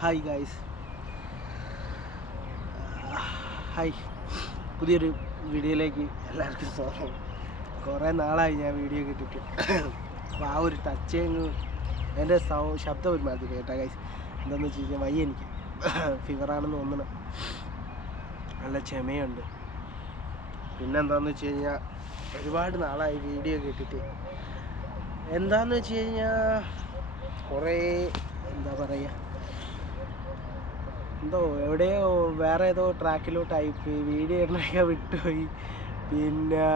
Hi guys, hi. പുതിയൊരു വീഡിയോയിലേക്ക് എല്ലാവർക്കും സ്വാഗതം. കുറേ നാളായി ഞാൻ വീഡിയോ കിട്ടിയിട്ട്. അപ്പോൾ ആ ഒരു ടച്ചിങ് എൻ്റെ ശബ്ദം ഒരു മാതിരി കേട്ടാ ഗായ്സ്. എന്താണെന്ന് വെച്ച് കഴിഞ്ഞാൽ വയ്യ, എനിക്ക് ഫീവറാണെന്ന് തോന്നണം. നല്ല ക്ഷമയുണ്ട്. പിന്നെന്താണെന്ന് വെച്ച് കഴിഞ്ഞാൽ ഒരുപാട് നാളായി വീഡിയോ കേട്ടിട്ട്. എന്താണെന്ന് വെച്ച് കഴിഞ്ഞാൽ കുറേ എന്താ പറയുക, എന്തോ എവിടെയോ വേറെ ഏതോ ട്രാക്കിലോട്ടായി വീഡിയോ ഇടണൊക്കെ വിട്ടുപോയി. പിന്നെ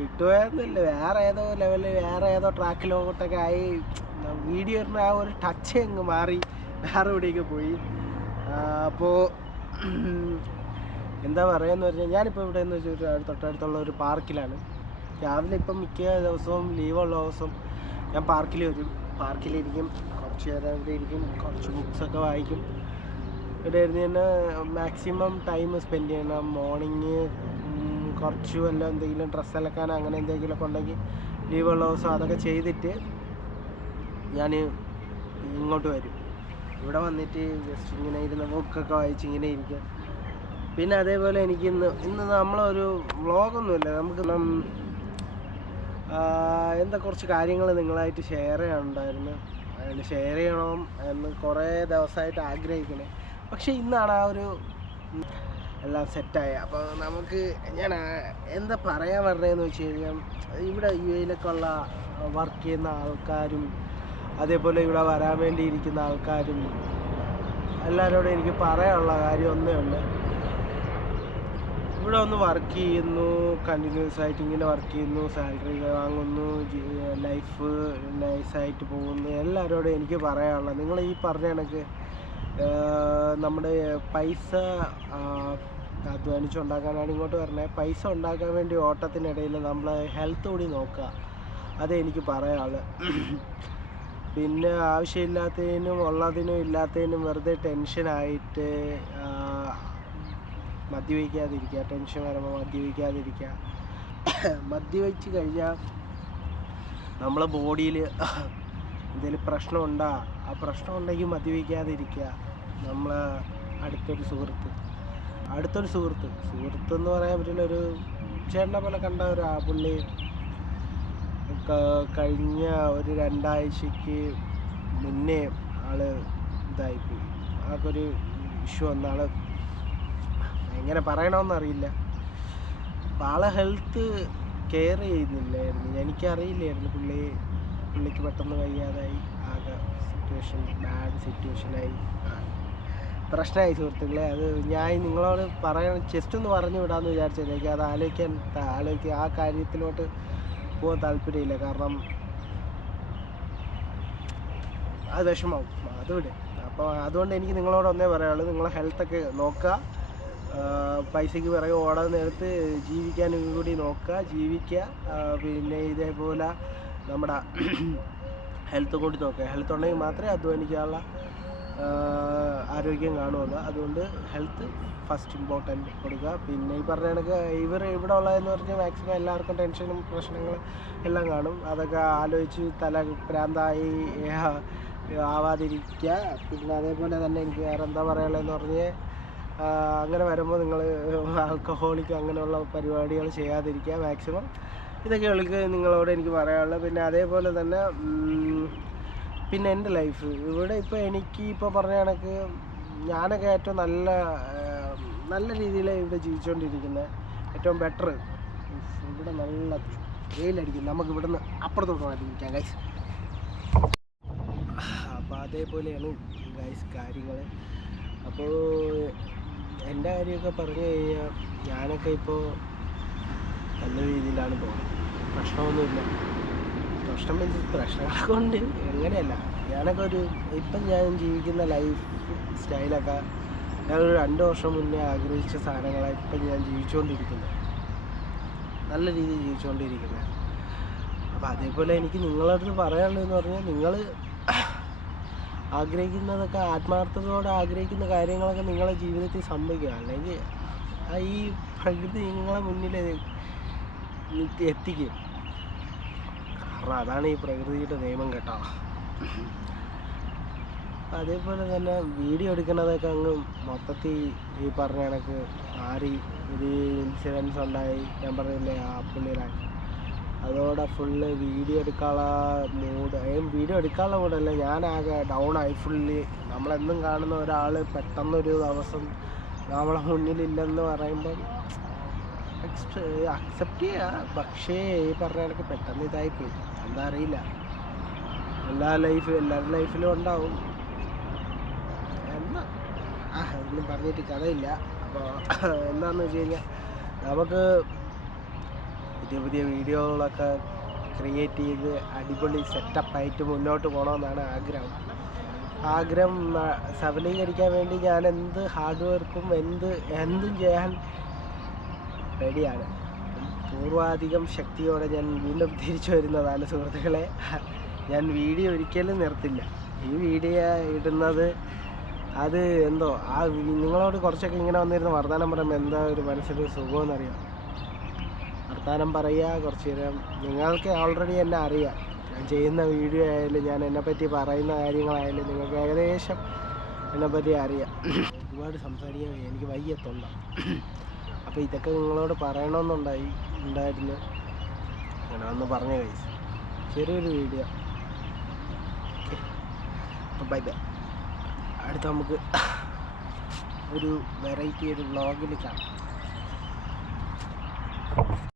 വിട്ടുപോയെന്നില്ല, വേറെ ഏതോ ലെവലിൽ വേറെ ഏതോ ട്രാക്കിലോട്ടൊക്കെ ആയി. വീഡിയോ ഇടുന്ന ആ ഒരു ടച്ച് അങ്ങ് മാറി വേറെ എവിടെയൊക്കെ പോയി. അപ്പോൾ എന്താ പറയുകയെന്ന് പറഞ്ഞാൽ ഞാനിപ്പോൾ ഇവിടെ എന്ന് വെച്ചാൽ തൊട്ടടുത്തുള്ള ഒരു പാർക്കിലാണ്. രാവിലെ ഇപ്പം മിക്ക ദിവസവും ലീവുള്ള ദിവസം ഞാൻ പാർക്കിലിരിക്കും, കുറച്ച് നേരം ഇവിടെ ഇരിക്കും, കുറച്ച് ബുക്സൊക്കെ വായിക്കും. ഇവിടെ ഇരുന്ന് തന്നെ മാക്സിമം ടൈം സ്പെൻഡ് ചെയ്യണം. മോർണിംഗ് കുറച്ച് വല്ല എന്തെങ്കിലും ഡ്രസ്സ് അലക്കാൻ അങ്ങനെ എന്തെങ്കിലുമൊക്കെ ഉണ്ടെങ്കിൽ ലീവുള്ള ദിവസം അതൊക്കെ ചെയ്തിട്ട് ഞാൻ ഇങ്ങോട്ട് വരും. ഇവിടെ വന്നിട്ട് ജസ്റ്റ് ഇങ്ങനെ ഇരുന്ന് ബുക്കൊക്കെ വായിച്ച് ഇങ്ങനെ ഇരിക്കുക. പിന്നെ അതേപോലെ എനിക്ക് ഇന്ന് നമ്മളൊരു വ്ളോഗൊന്നുമില്ല, നമുക്ക് എന്താ കുറച്ച് കാര്യങ്ങൾ നിങ്ങളായിട്ട് ഷെയർ ചെയ്യാനുണ്ടായിരുന്നു. അതിന് ഷെയർ ചെയ്യണം എന്ന് കുറേ ദിവസമായിട്ട് ആഗ്രഹിക്കണേ. പക്ഷേ ഇന്നാണ് ആ ഒരു എല്ലാം സെറ്റായ. അപ്പോൾ നമുക്ക് ഞാൻ എന്താ പറയാൻ പറഞ്ഞതെന്ന് വെച്ച് കഴിഞ്ഞാൽ, ഇവിടെ യു എയിലൊക്കെ ഉള്ള വർക്ക് ചെയ്യുന്ന ആൾക്കാരും അതേപോലെ ഇവിടെ വരാൻ വേണ്ടി ഇരിക്കുന്ന ആൾക്കാരും എല്ലാവരോടും എനിക്ക് പറയാനുള്ള കാര്യം ഒന്നേ ഉള്ളൂ. ഇവിടെ ഒന്ന് വർക്ക് ചെയ്യുന്നു, കണ്ടിന്യൂസ് ആയിട്ട് ഇങ്ങനെ വർക്ക് ചെയ്യുന്നു, സാലറി വാങ്ങുന്നു, ലൈഫ് നൈസായിട്ട് പോകുന്നു. എല്ലാവരോടും എനിക്ക് പറയാനുള്ളത്, നിങ്ങൾ ഈ പറഞ്ഞ കണക്ക് നമ്മുടെ പൈസ അധ്വാനിച്ചുണ്ടാക്കാനാണ് ഇങ്ങോട്ട് വരണത്. പൈസ ഉണ്ടാക്കാൻ വേണ്ടി ഓട്ടത്തിനിടയിൽ നമ്മൾ ഹെൽത്ത് കൂടി നോക്കുക, അതേ എനിക്ക് പറയാനുള്ളത്. പിന്നെ ആവശ്യമില്ലാത്തതിനും ഉള്ളതിനും ഇല്ലാത്തതിനും വെറുതെ ടെൻഷനായിട്ട് മദ്യപിക്കാതിരിക്കുക. ടെൻഷൻ വരുമ്പോൾ മദ്യപിക്കാതിരിക്കുക. മദ്യപിച്ച് കഴിഞ്ഞാൽ നമ്മളെ ബോഡിയിൽ എന്തെങ്കിലും പ്രശ്നമുണ്ടോ, ആ പ്രശ്നം ഉണ്ടെങ്കിൽ മദ്യപിക്കാതിരിക്കുക. നമ്മളെ അടുത്തൊരു സുഹൃത്ത് എന്ന് പറയാൻ പറ്റില്ല, ഒരു ചേട്ടനെ പോലെ കണ്ട ഒരു പുള്ളി കഴിഞ്ഞ ഒരു 2 ആഴ്ചയ്ക്ക് മുന്നേ ആള് ഇതായിപ്പോയി. ആൾക്കൊരു ഇഷ്യൂ വന്ന ആള് എങ്ങനെ പറയണമെന്നറിയില്ല. അപ്പം ആളെ ഹെൽത്ത് കെയർ ചെയ്യുന്നില്ലായിരുന്നു. എനിക്കറിയില്ലായിരുന്നു. പുള്ളിക്ക് പെട്ടെന്ന് വയ്യാതായി, ആകെ ബാഡ് സിറ്റുവേഷനായി, പ്രശ്നമായി സുഹൃത്തുക്കളെ. അത് ഞാൻ നിങ്ങളോട് ജസ്റ്റ് ഒന്ന് പറഞ്ഞു വിടാമെന്ന് വിചാരിച്ചത്. എനിക്ക് അത് ആലോചിക്കുക ആ കാര്യത്തിലോട്ട് പോകാൻ താല്പര്യമില്ല. കാരണം അത് വിഷമാവും, അത് വിട്. അപ്പോൾ അതുകൊണ്ട് എനിക്ക് നിങ്ങളോട് ഒന്നേ പറയാനുള്ളൂ, നിങ്ങളെ ഹെൽത്തൊക്കെ നോക്കുക. പൈസയ്ക്ക് പിറകെ ഓടാൻ നേരത്ത് ജീവിക്കാനും കൂടി നോക്കുക, ജീവിക്കുക. പിന്നെ ഇതേപോലെ നമ്മുടെ ഹെൽത്ത് കൂടി നോക്കുക. ഹെൽത്ത് ഉണ്ടെങ്കിൽ മാത്രമേ അധ്വാനിക്കാനുള്ള ആരോഗ്യം കാണുള്ളൂ. അതുകൊണ്ട് ഹെൽത്ത് ഫസ്റ്റ് ഇമ്പോർട്ടൻറ്റ് കൊടുക്കുക. പിന്നെ ഈ പറഞ്ഞ കണക്ക് ഇവിടെ ഉള്ളതെന്ന് പറഞ്ഞാൽ മാക്സിമം എല്ലാവർക്കും ടെൻഷനും പ്രശ്നങ്ങളും എല്ലാം കാണും. അതൊക്കെ ആലോചിച്ച് തല ഭ്രാന്തായി ആവാതിരിക്കുക. പിന്നെ അതേപോലെ തന്നെ എനിക്ക് വേറെ എന്താ പറയാനുള്ളതെന്ന് പറഞ്ഞാൽ, അങ്ങനെ വരുമ്പോൾ നിങ്ങൾ ആൽക്കഹോളിക് അങ്ങനെയുള്ള പരിപാടികൾ ചെയ്യാതിരിക്കുക മാക്സിമം. ഇതൊക്കെ നിങ്ങളോട് എനിക്ക് പറയാനുള്ളത്. പിന്നെ അതേപോലെ തന്നെ പിന്നെ എൻ്റെ ലൈഫ് ഇവിടെ ഇപ്പോൾ എനിക്ക് ഇപ്പോൾ പറഞ്ഞ കണക്ക് ഞാനൊക്കെ ഏറ്റവും നല്ല രീതിയിൽ ഇവിടെ ജീവിച്ചുകൊണ്ടിരിക്കുന്നത്, ഏറ്റവും ബെറ്റർ. ഇവിടെ നല്ല വെയിലടിക്കും, നമുക്ക് ഇവിടുന്ന് അപ്പുറത്തോട്ട് മാറ്റിയിരിക്കാം ഗൈസ്. അപ്പോൾ അതേപോലെയാണ് ഗൈസ് കാര്യങ്ങൾ. അപ്പോൾ എൻ്റെ കാര്യമൊക്കെ പറഞ്ഞു കഴിഞ്ഞാൽ ഞാനൊക്കെ ഇപ്പോൾ നല്ല രീതിയിലാണ് പോകുന്നത്. പ്രശ്നമൊന്നുമില്ല. പ്രശ്നങ്ങളെ കൊണ്ട് എങ്ങനെയല്ല, ഞാനൊക്കെ ഇപ്പം ഞാൻ ജീവിക്കുന്ന ലൈഫ് സ്റ്റൈലൊക്കെ ഞാനൊരു 2 വർഷം മുന്നേ ആഗ്രഹിച്ച സാധനങ്ങളാണ് ഇപ്പം ഞാൻ ജീവിച്ചുകൊണ്ടിരിക്കുന്നത്, നല്ല രീതിയിൽ ജീവിച്ചുകൊണ്ടിരിക്കുന്നത്. അപ്പോൾ അതേപോലെ എനിക്ക് നിങ്ങളടുത്ത് പറയാനുള്ളതെന്ന് പറഞ്ഞാൽ, നിങ്ങൾ ആഗ്രഹിക്കുന്നതൊക്കെ ആത്മാർത്ഥതയോടെ ആഗ്രഹിക്കുന്ന കാര്യങ്ങളൊക്കെ നിങ്ങളുടെ ജീവിതത്തിൽ സംഭവിക്കുക. അല്ലെങ്കിൽ ഈ പ്രകൃതി നിങ്ങളെ മുന്നിൽ എത്തിക്കും. കാരണം അതാണ് ഈ പ്രകൃതിയുടെ നിയമം കേട്ടോ. അതേപോലെ തന്നെ വീഡിയോ എടുക്കുന്നതൊക്കെ അങ്ങ് മൊത്തത്തിൽ ഈ പറഞ്ഞ കണക്ക് മാറി. ഒരു ഇൻസിഡൻസ് ഉണ്ടായി, ഞാൻ പറഞ്ഞില്ലേ ആ പുള്ളിയുടെ, അതോടെ ഫുള്ള് വീഡിയോ എടുക്കാനുള്ള മൂഡ്, വീഡിയോ എടുക്കാനുള്ള മൂഡല്ല, ഞാനാകെ ഡൗണായി ഫുള്ളി. നമ്മളെന്നും കാണുന്ന ഒരാൾ പെട്ടെന്നൊരു ദിവസം നമ്മളെ മുന്നിലില്ലെന്ന് പറയുമ്പം അക്സെപ്റ്റ് ചെയ്യുക. പക്ഷേ ഈ പറഞ്ഞ കണക്ക് പെട്ടെന്ന് ഇതായിപ്പോയി, എന്താ അറിയില്ല. എല്ലാവരുടെ ലൈഫിലും ഉണ്ടാവും. എന്നാ അതൊന്നും പറഞ്ഞിട്ട് കഥയില്ല. അപ്പോൾ എന്താണെന്ന് വെച്ച് കഴിഞ്ഞാൽ നമുക്ക് പുതിയ പുതിയ വീഡിയോകളൊക്കെ ക്രിയേറ്റ് ചെയ്ത് അടിപൊളി സെറ്റപ്പായിട്ട് മുന്നോട്ട് പോകണമെന്നാണ് ആഗ്രഹം സഫലീകരിക്കാൻ വേണ്ടി ഞാൻ എന്ത് ഹാർഡ് വർക്കും എന്തും ചെയ്യാൻ റെഡിയാണ്. പൂർവാധികം ശക്തിയോടെ ഞാൻ വീണ്ടും തിരിച്ചു വരുന്നതാണ് സുഹൃത്തുക്കളെ. ഞാൻ വീഡിയോ ഒരിക്കലും നിർത്തില്ല. ഈ വീഡിയോ ഇടുന്നത് അത് എന്തോ നിങ്ങളോട് കുറച്ചൊക്കെ ഇങ്ങനെ വന്നിരുന്ന് വർത്തമാനം പറയുമ്പോൾ എന്താ ഒരു മനസ്സിലൊരു സുഖമെന്നറിയാം. വർത്തമാനം പറയുക കുറച്ച് നേരം. നിങ്ങൾക്ക് ഓൾറെഡി എന്നെ അറിയാം, ഞാൻ ചെയ്യുന്ന വീഡിയോ ആയാലും ഞാൻ എന്നെപ്പറ്റി പറയുന്ന കാര്യങ്ങളായാലും നിങ്ങൾക്ക് ഏകദേശം എന്നെപ്പറ്റി അറിയാം. ഒരുപാട് സംസാരിക്കാൻ എനിക്ക് വയ്യത്തുള്ള. അപ്പോൾ ഇതൊക്കെ നിങ്ങളോട് പറയണമെന്നുണ്ടായിരുന്നു. അങ്ങനെ ഒന്ന് പറഞ്ഞ കൈസ്, ചെറിയൊരു വീഡിയോ. Okay, bye bye. അടുത്ത നമുക്ക് ഒരു വെറൈറ്റി ഒരു വ്ളോഗിൽ കാണാം.